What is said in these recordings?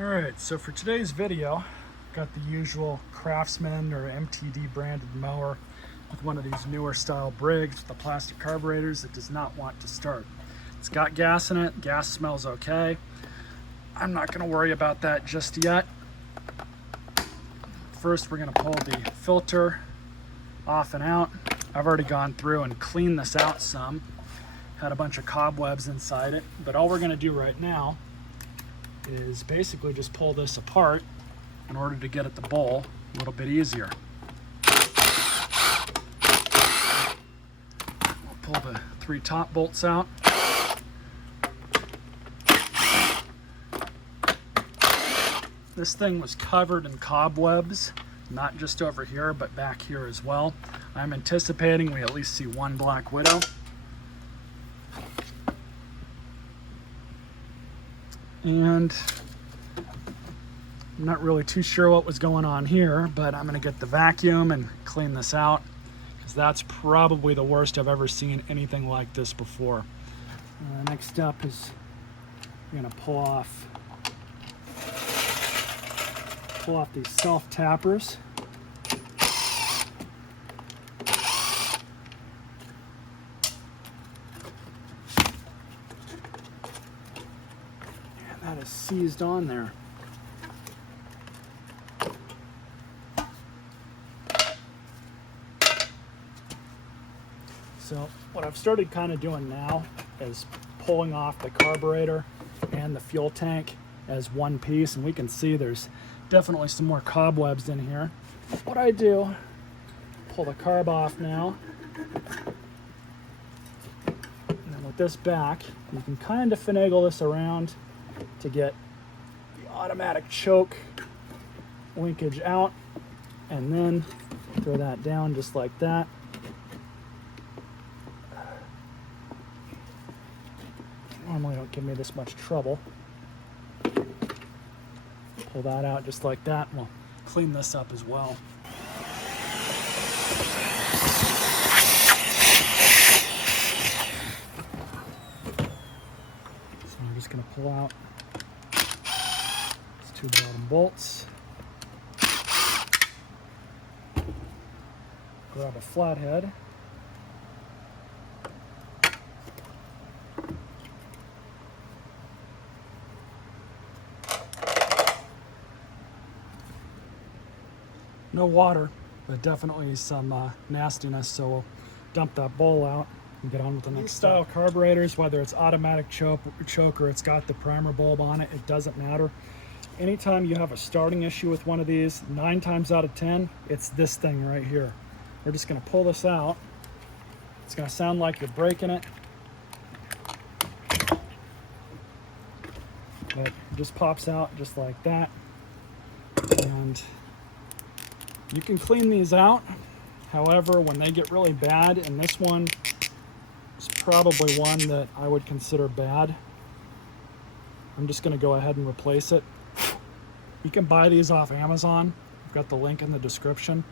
Alright, so for today's video, got the usual Craftsman or MTD branded mower with one of these newer style Briggs with the plastic carburetors that does not want to start. It's got gas in it, gas smells okay. I'm not going to worry about that just yet. First we're going to pull the filter off and out. I've already gone through and cleaned this out some. Had a bunch of cobwebs inside it, but all we're going to do right now is basically just pull this apart in order to get at the bowl a little bit easier. We'll pull the 3 top bolts out. This thing was covered in cobwebs, not just over here, but back here as well. I'm anticipating we at least see one black widow. And I'm not really too sure what was going on here, but I'm going to get the vacuum and clean this out, because that's probably the worst I've ever seen anything like this before. Next up is I'm going to pull off these self tappers. That is seized on there. So what I've started kind of doing now is pulling off the carburetor and the fuel tank as one piece, and we can see there's definitely some more cobwebs in here. What I do, pull the carb off now, and then with this back, you can kind of finagle this around to get the automatic choke linkage out, and then throw that down just like that. Normally don't give me this much trouble. Pull that out just like that, and we'll clean this up as well. So I'm just going to pull out these 2 bottom bolts. Grab a flathead. No water, but definitely some nastiness, so we'll dump that bowl out and get on with the next style carburetors, whether it's automatic choke or it's got the primer bulb on it, it doesn't matter. Anytime you have a starting issue with one of these, 9 times out of 10, it's this thing right here. We're just going to pull this out. It's going to sound like you're breaking it, but it just pops out just like that. And you can clean these out. However, when they get really bad, and this one is probably one that I would consider bad, I'm just going to go ahead and replace it. You can buy these off Amazon. I've got the link in the description.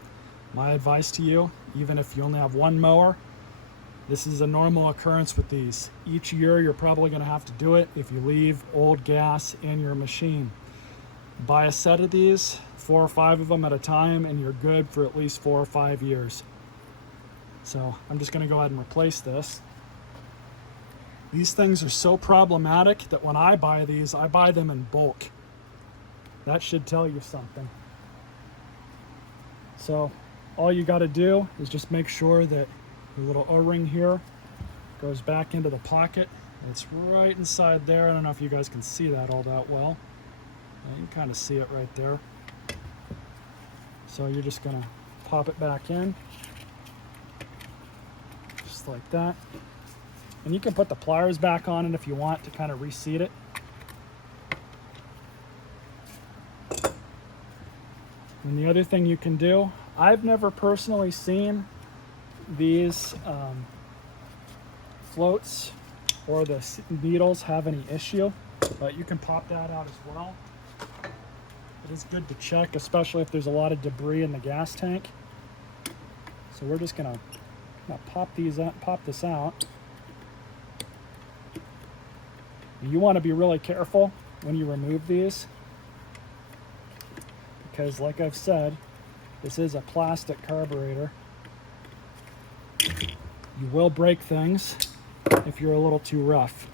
My advice to you, even if you only have one mower, this is a normal occurrence with these. Each year you're probably going to have to do it if you leave old gas in your machine. Buy a set of these, 4 or 5 of them at a time, and you're good for at least 4 or 5 years. So I'm just going to go ahead and replace this. These things are so problematic that when I buy these, I buy them in bulk. That should tell you something. So all you got to do is just make sure that the little O-ring here goes back into the pocket. It's right inside there. I don't know if you guys can see that all that well. You can kind of see it right there. So you're just going to pop it back in, just like that. And you can put the pliers back on it if you want to kind of reseat it. And the other thing you can do, I've never personally seen these floats or the needles have any issue, but you can pop that out as well. It is good to check, especially if there's a lot of debris in the gas tank. So we're just gonna pop this out. You want to be really careful when you remove these, because like I've said, this is a plastic carburetor. You will break things if you're a little too rough.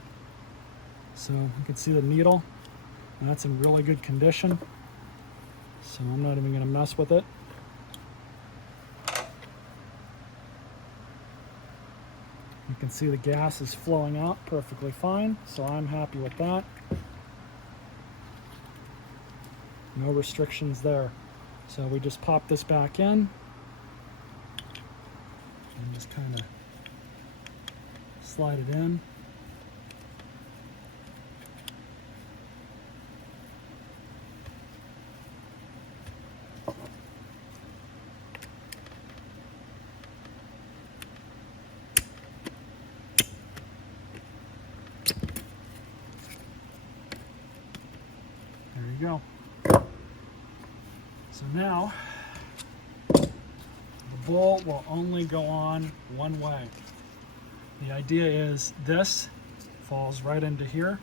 So you can see the needle, and that's in really good condition. So I'm not even going to mess with it. You can see the gas is flowing out perfectly fine, so I'm happy with that. No restrictions there. So we just pop this back in and just kind of slide it in. There you go. So now, the bowl will only go on one way. The idea is this falls right into here.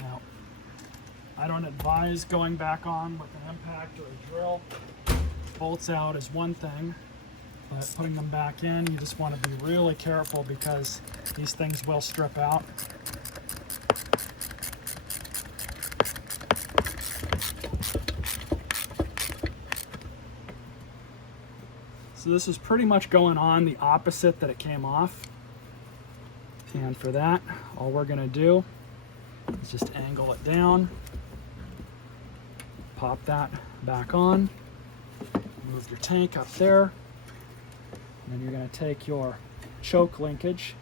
Now, I don't advise going back on with an impact or a drill. Bolts out is one thing, but putting them back in, you just want to be really careful because these things will strip out. So this is pretty much going on the opposite that it came off. And for that, all we're going to do is just angle it down, pop that back on, move your tank up there, and then you're going to take your choke linkage,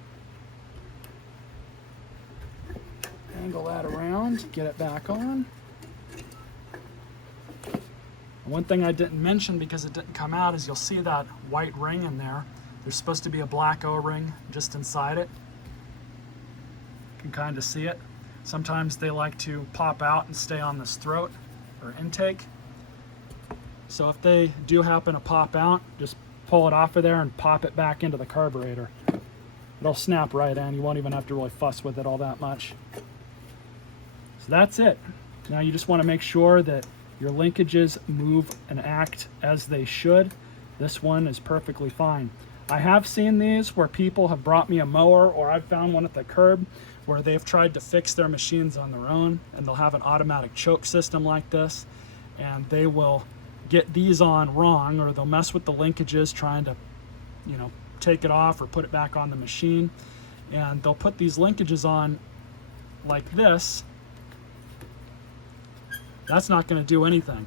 angle that around, get it back on. And one thing I didn't mention because it didn't come out is you'll see that white ring in there. There's supposed to be a black O-ring just inside it. You can kind of see it. Sometimes they like to pop out and stay on this throat or intake. So if they do happen to pop out, just pull it off of there and pop it back into the carburetor. It'll snap right in. You won't even have to really fuss with it all that much. So that's it. Now you just want to make sure that your linkages move and act as they should. This one is perfectly fine. I have seen these where people have brought me a mower, or I've found one at the curb where they've tried to fix their machines on their own, and they'll have an automatic choke system like this, and they will get these on wrong, or they'll mess with the linkages trying to, take it off or put it back on the machine, and they'll put these linkages on like this. That's not going to do anything.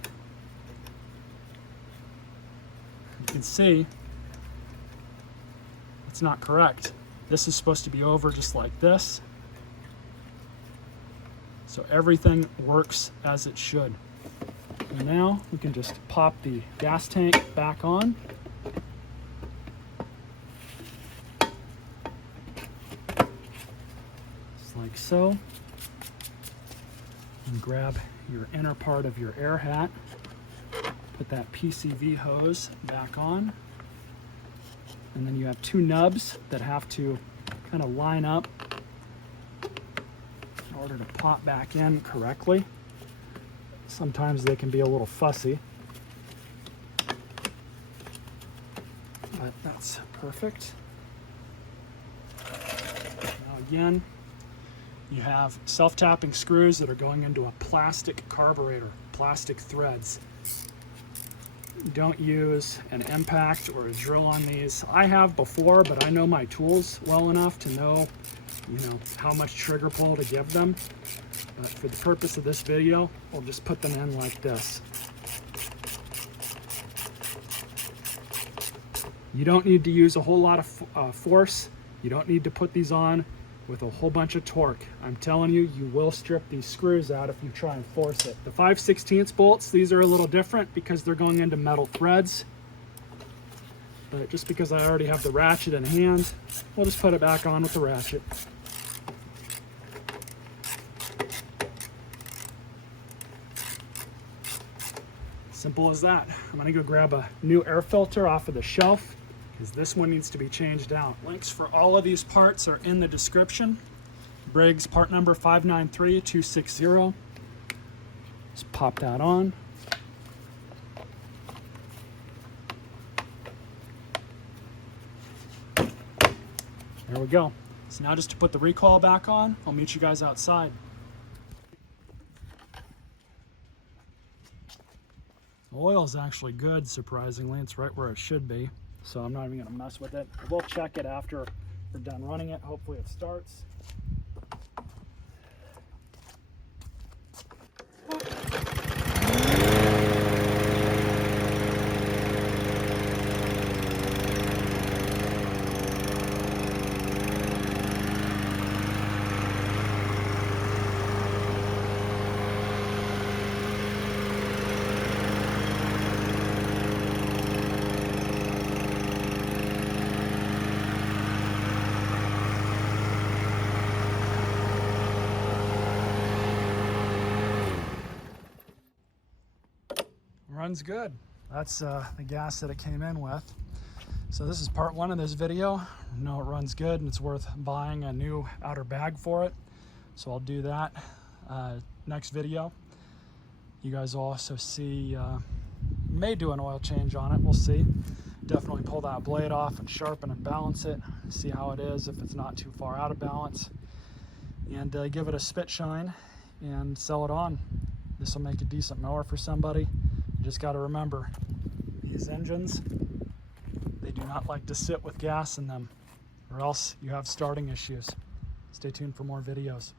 You can see it's not correct. This is supposed to be over just like this. So everything works as it should. And now we can just pop the gas tank back on. Just like so. And grab your inner part of your air hat. Put that PCV hose back on. And then you have two nubs that have to kind of line up in order to pop back in correctly. Sometimes they can be a little fussy, but that's perfect. Now again, you have self-tapping screws that are going into a plastic carburetor, plastic threads. Don't use an impact or a drill on these. I have before, but I know my tools well enough to know, how much trigger pull to give them. But for the purpose of this video, we'll just put them in like this. You don't need to use a whole lot of force. You don't need to put these on with a whole bunch of torque. I'm telling you, you will strip these screws out if you try and force it. The 5/16 bolts, these are a little different because they're going into metal threads. But just because I already have the ratchet in hand, we'll just put it back on with the ratchet. Simple as that. I'm gonna go grab a new air filter off of the shelf because this one needs to be changed out. Links for all of these parts are in the description. Briggs part number 593260. Just pop that on. There we go. So now just to put the recoil back on, I'll meet you guys outside. The oil is actually good, surprisingly. It's right where it should be, so I'm not even gonna mess with it. We'll check it after we're done running it. Hopefully it starts. Runs good. That's the gas that it came in with. So this is part one of this video. I know it runs good and it's worth buying a new outer bag for it. So I'll do that next video. You guys will also see, may do an oil change on it, we'll see. Definitely pull that blade off and sharpen and balance it, see how it is if it's not too far out of balance, and give it a spit shine and sell it on. This will make a decent mower for somebody. You just got to remember, these engines, they do not like to sit with gas in them, or else you have starting issues. Stay tuned for more videos.